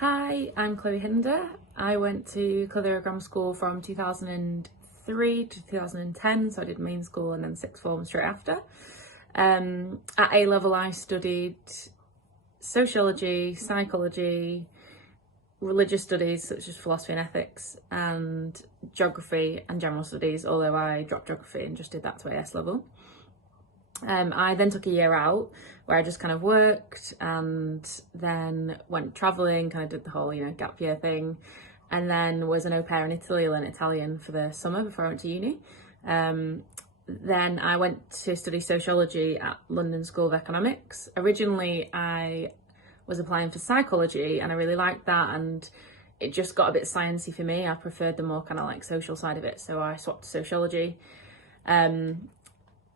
Hi, I'm Chloe Hinder. I went to Clitheroe Grammar School from 2003 to 2010, so I did main school and then sixth form straight after. At A level I studied sociology, psychology, religious studies such as philosophy and ethics, and geography and general studies, although I dropped geography and just did that to AS level. I then took a year out where I just kind of worked and then went travelling, kind of did the whole, gap year thing, and then was an au pair in Italy, learned Italian for the summer before I went to uni. Then I went to study sociology at London School of Economics. Originally, I was applying for psychology and I really liked that, and it just got a bit sciencey for me. I preferred the more kind of like social side of it, so I swapped to sociology. And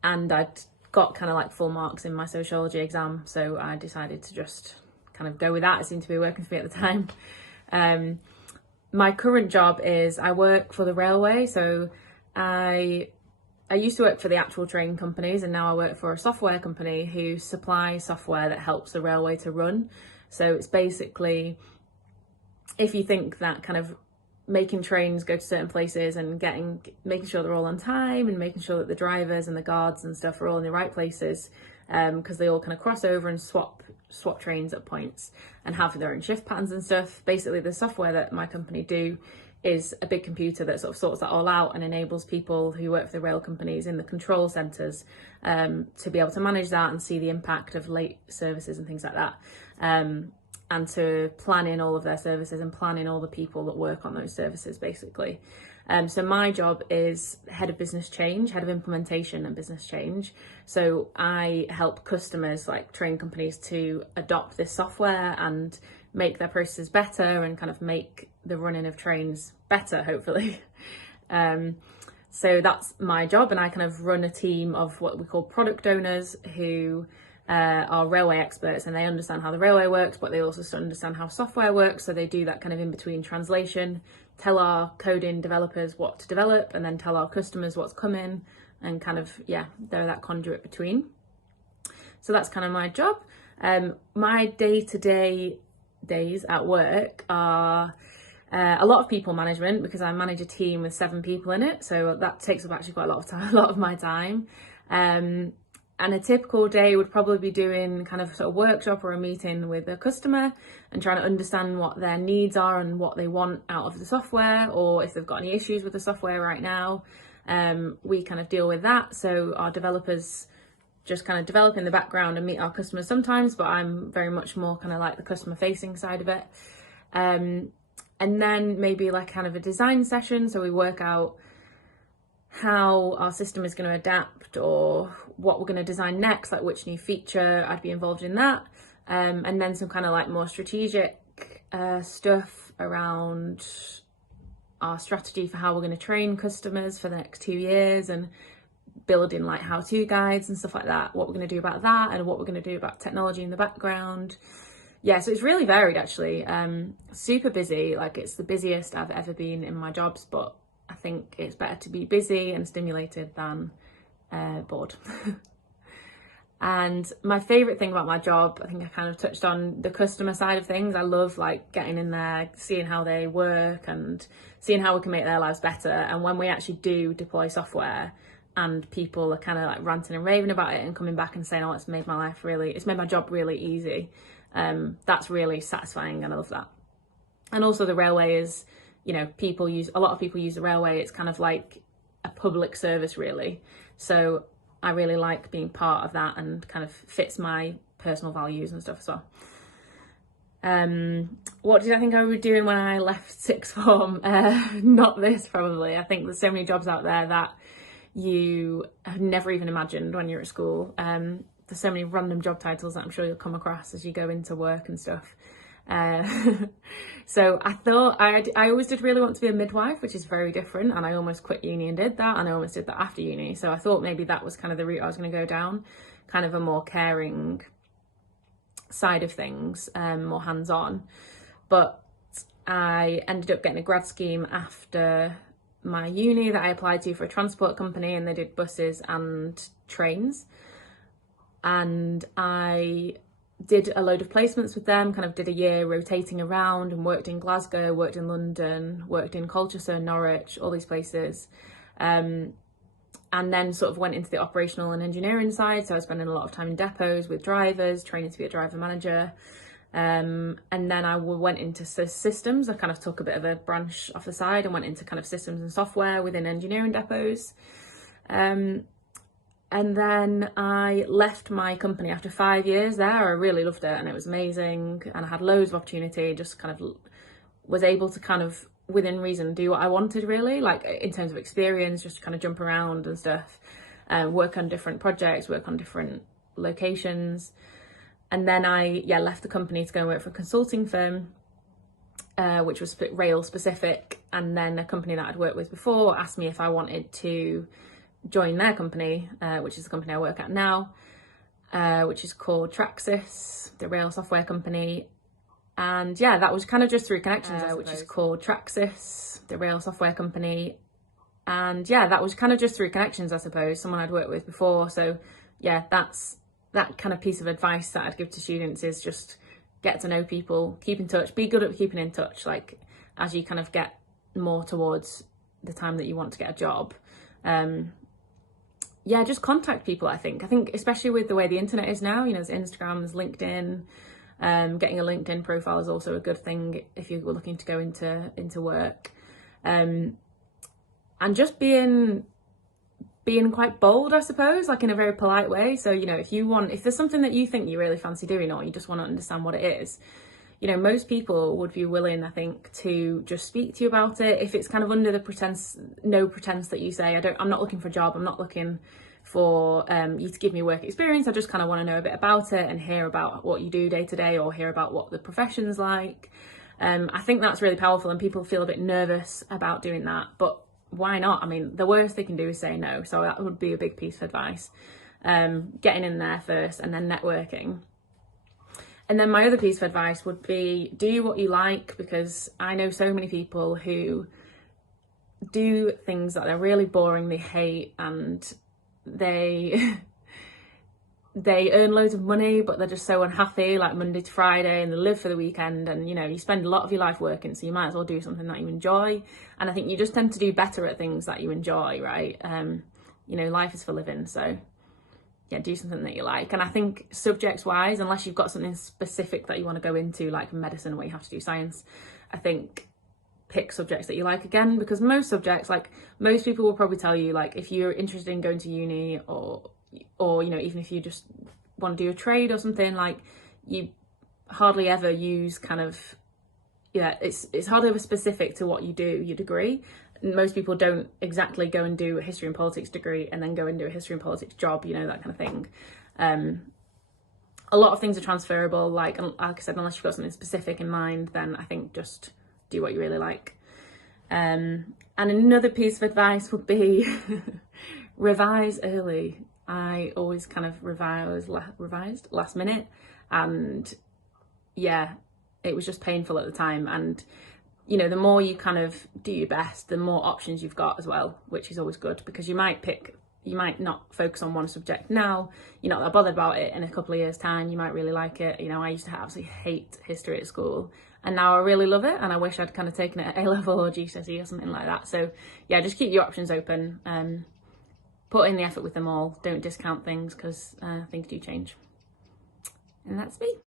I'd got kind of like full marks in my sociology exam, so I decided to just kind of go with that. It seemed to be working for me at the time. My current job is I work for the railway, so I used to work for the actual train companies, and now I work for a software company who supply software that helps the railway to run. So it's basically, if you think that kind of making trains go to certain places and making sure they're all on time and making sure that the drivers and the guards and stuff are all in the right places, because they all kind of cross over and swap trains at points and have their own shift patterns and stuff. Basically, the software that my company do is a big computer that sort of sorts that all out and enables people who work for the rail companies in the control centres to be able to manage that and see the impact of late services and things like that. And to plan in all of their services and plan in all the people that work on those services, basically. So my job is head of business change, head of implementation and business change. So I help customers like train companies to adopt this software and make their processes better and kind of make the running of trains better, hopefully. So that's my job, and I kind of run a team of what we call product owners who are railway experts, and they understand how the railway works, but they also understand how software works. So they do that kind of in between translation, tell our coding developers what to develop, and then tell our customers what's coming, and kind of, they're that conduit between. So that's kind of my job. My day-to-day days at work are a lot of people management, because I manage a team with 7 people in it. So that takes up actually quite a lot of time, a lot of my time. And a typical day would probably be doing kind of sort of workshop or a meeting with a customer and trying to understand what their needs are and what they want out of the software, or if they've got any issues with the software right now. We kind of deal with that. So our developers just kind of develop in the background and meet our customers sometimes, but I'm very much more kind of like the customer facing side of it. And then maybe like kind of a design session. So we work out how our system is going to adapt or what we're going to design next, like which new feature. I'd be involved in that. And then some kind of like more strategic stuff around our strategy for how we're going to train customers for the next 2 years, and building like how-to guides and stuff like that, what we're going to do about that and what we're going to do about technology in the background. So it's really varied actually. Super busy, like it's the busiest I've ever been in my jobs, but I think it's better to be busy and stimulated than bored. And my favourite thing about my job, I think I kind of touched on the customer side of things. I love like getting in there, seeing how they work and seeing how we can make their lives better. And when we actually do deploy software and people are kind of like ranting and raving about it and coming back and saying, oh, it's made my job really easy. That's really satisfying, and I love that. And also the railway is, a lot of people use the railway. It's kind of like a public service really. So I really like being part of that, and kind of fits my personal values and stuff as well. What did I think I would be doing when I left sixth form? Not this, probably. I think there's so many jobs out there that you have never even imagined when you're at school. There's so many random job titles that I'm sure you'll come across as you go into work and stuff. So I thought I always did really want to be a midwife, which is very different, and I almost quit uni and did that, and I almost did that after uni. So I thought maybe that was kind of the route I was going to go down, kind of a more caring side of things, more hands-on. But I ended up getting a grad scheme after my uni that I applied to for a transport company, and they did buses and trains. And I did a load of placements with them, kind of did a year rotating around, and worked in Glasgow, worked in London, worked in Colchester, Norwich, all these places. And then sort of went into the operational and engineering side. So I was spending a lot of time in depots with drivers, training to be a driver manager. And then I went into systems. I kind of took a bit of a branch off the side and went into kind of systems and software within engineering depots. And then I left my company after 5 years there. I really loved it and it was amazing. And I had loads of opportunity, just kind of was able to kind of, within reason, do what I wanted really, like in terms of experience, just kind of jump around and stuff, work on different projects, work on different locations. And then I left the company to go and work for a consulting firm, which was rail specific. And then a company that I'd worked with before asked me if I wanted to join their company, which is the company I work at now, which is called Traxis, the rail software company. And yeah, that was kind of just through connections, which is called Traxis, the rail software company. And yeah, that was kind of just through connections, I suppose, someone I'd worked with before. So yeah, that's that kind of piece of advice that I'd give to students, is just get to know people, keep in touch, be good at keeping in touch, like as you kind of get more towards the time that you want to get a job. Yeah, just contact people. I think especially with the way the internet is now, you know, there's Instagram, there's LinkedIn. Getting a LinkedIn profile is also a good thing if you were looking to go into work. And just being quite bold, I suppose, like in a very polite way. So, you know, if there's something that you think you really fancy doing, or you just want to understand what it is, you know, most people would be willing, I think, to just speak to you about it. If it's kind of under the no pretense that you say, I'm not looking for a job, I'm not looking for you to give me work experience, I just kind of want to know a bit about it and hear about what you do day to day, or hear about what the profession's like. I think that's really powerful, and people feel a bit nervous about doing that, but why not? I mean, the worst they can do is say no, so that would be a big piece of advice. Getting in there first and then networking. And then my other piece of advice would be, do what you like, because I know so many people who do things that are really boring, they hate, and they earn loads of money, but they're just so unhappy, like Monday to Friday, and they live for the weekend. And, you know, you spend a lot of your life working, so you might as well do something that you enjoy. And I think you just tend to do better at things that you enjoy, right? You know, life is for living, so yeah, do something that you like. And I think subjects wise, unless you've got something specific that you want to go into, like medicine where you have to do science, I think pick subjects that you like again, because most subjects, like most people will probably tell you, like if you're interested in going to uni, or you know, even if you just want to do a trade or something, like you hardly ever use kind of, yeah, it's hardly ever specific to what you do, your degree. Most people don't exactly go and do a history and politics degree and then go and do a history and politics job, you know, that kind of thing. A lot of things are transferable, like I said, unless you've got something specific in mind, then I think just do what you really like. And another piece of advice would be revise early. I always kind of revised last minute, and yeah, it was just painful at the time. And you know, the more you kind of do your best, the more options you've got as well, which is always good, because you might not focus on one subject now, you're not that bothered about it. In a couple of years time, you might really like it. You know, I used to absolutely hate history at school, and now I really love it, and I wish I'd kind of taken it at A-level or GCSE or something like that. So yeah, just keep your options open, put in the effort with them all, don't discount things, because things do change. And that's me.